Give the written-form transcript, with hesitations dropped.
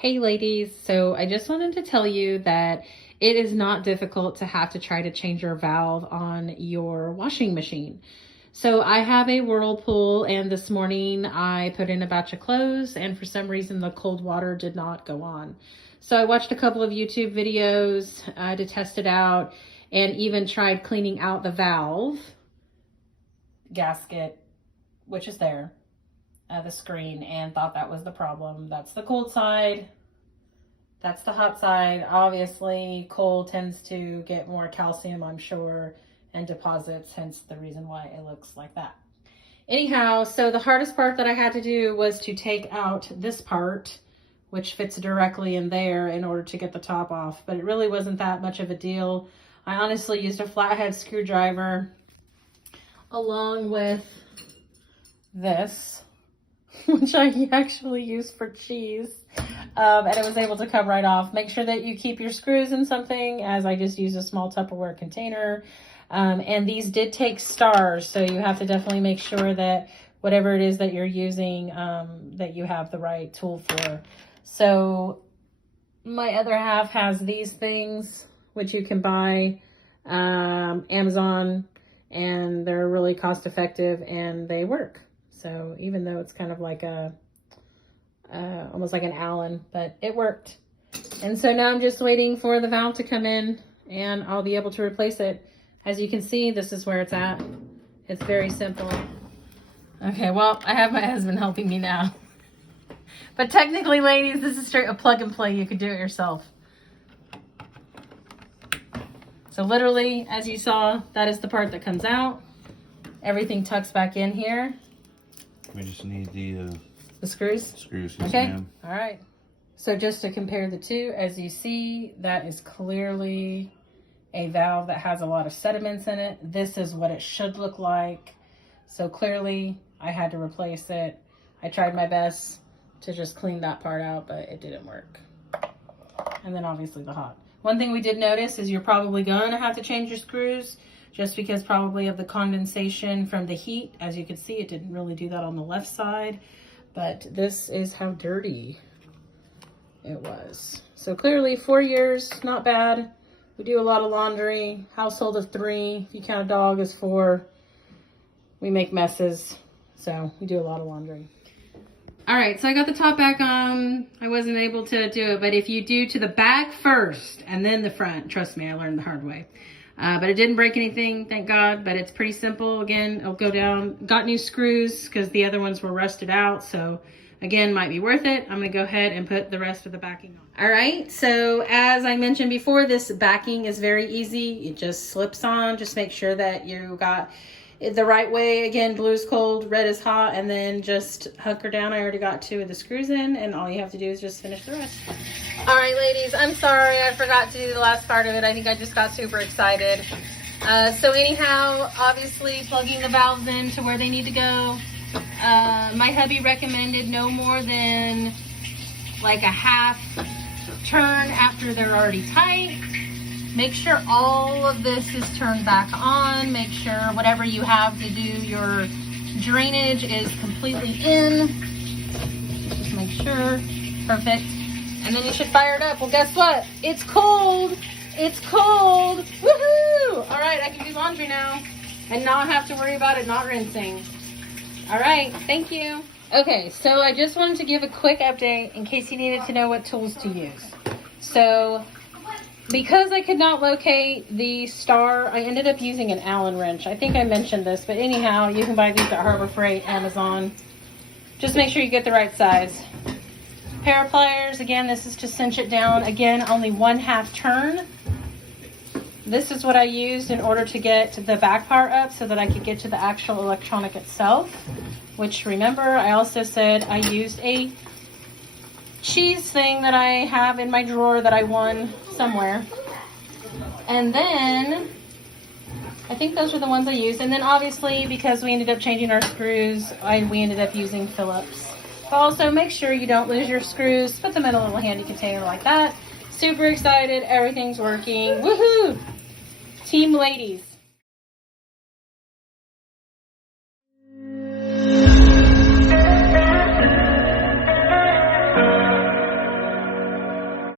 Hey ladies, so I just wanted to tell you that it is not difficult to have to try to change your valve on your washing machine. So I have a Whirlpool, and this morning I put in a batch of clothes and for some reason the cold water did not go on. So I watched a couple of YouTube videos to test it out and even tried cleaning out the valve gasket, which is there. The screen, and thought that was the problem. That's the cold side, that's the hot side. Obviously cold tends to get more calcium, I'm sure, and deposits, hence the reason why it looks like that. Anyhow, so the hardest part that I had to do was to take out this part, which fits directly in there, in order to get the top off, but it really wasn't that much of a deal. I honestly used a flathead screwdriver along with this, which I actually use for cheese, and it was able to come right off. Make sure that you keep your screws in something, as I just used a small Tupperware container, and these did take stars, so you have to definitely make sure that whatever it is that you're using, that you have the right tool for. So my other half has these things, which you can buy Amazon, and they're really cost effective and they work. So even though it's kind of like a, almost like an Allen, but it worked. And so now I'm just waiting for the valve to come in and I'll be able to replace it. As you can see, this is where it's at. It's very simple. Okay, well, I have my husband helping me now. But technically, ladies, this is straight a plug and play. You could do it yourself. So literally, as you saw, that is the part that comes out. Everything tucks back in here. We just need the screws? Screws, yes, okay. ma'am. All right. So just to compare the two, as you see, that is clearly a valve that has a lot of sediments in it. This is what it should look like. So clearly I had to replace it. I tried my best to just clean that part out, but it didn't work. And then obviously the hot. One thing we did notice is you're probably going to have to change your screws, just because probably of the condensation from the heat. As you can see, it didn't really do that on the left side, but this is how dirty it was. So clearly 4 years, not bad. We do a lot of laundry, household of 3. If you count a dog as 4. We make messes, so we do a lot of laundry. All right, so I got the top back on. I wasn't able to do it, but if you do to the back first and then the front, trust me, I learned the hard way. But it didn't break anything, thank God, but it's pretty simple. Again, it'll go down. Got new screws because the other ones were rusted out. So again, might be worth it. I'm gonna go ahead and put the rest of the backing on. All right, so as I mentioned before, this backing is very easy. It just slips on. Just make sure that you got it the right way. Again, blue is cold, red is hot, and then just hunker down. I already got 2 of the screws in, and all you have to do is just finish the rest. All right, ladies, I'm sorry I forgot to do the last part of it. I think I just got super excited. So anyhow, obviously plugging the valves in to where they need to go. My hubby recommended no more than like a half turn after they're already tight. Make sure all of this is turned back on. Make sure whatever you have to do your drainage is completely in. Just make sure. Perfect. And then you should fire it up. Well, guess what? It's cold. It's cold. Woohoo! All right, I can do laundry now and not have to worry about it not rinsing. All right, thank you. Okay, so I just wanted to give a quick update in case you needed to know what tools to use. So because I could not locate the star, I ended up using an Allen wrench. I think I mentioned this, but anyhow, you can buy these at Harbor Freight, Amazon. Just make sure you get the right size. Pair of pliers, again, this is to cinch it down. Again, only 1/2 turn. This is what I used in order to get the back part up so that I could get to the actual electronic itself, which remember, I also said I used a cheese thing that I have in my drawer that I won somewhere. And then I think those were the ones I used. And then obviously, because we ended up changing our screws, we ended up using Phillips. But also make sure you don't lose your screws. Put them in a little handy container like that. Super excited. Everything's working. Woohoo! Team ladies.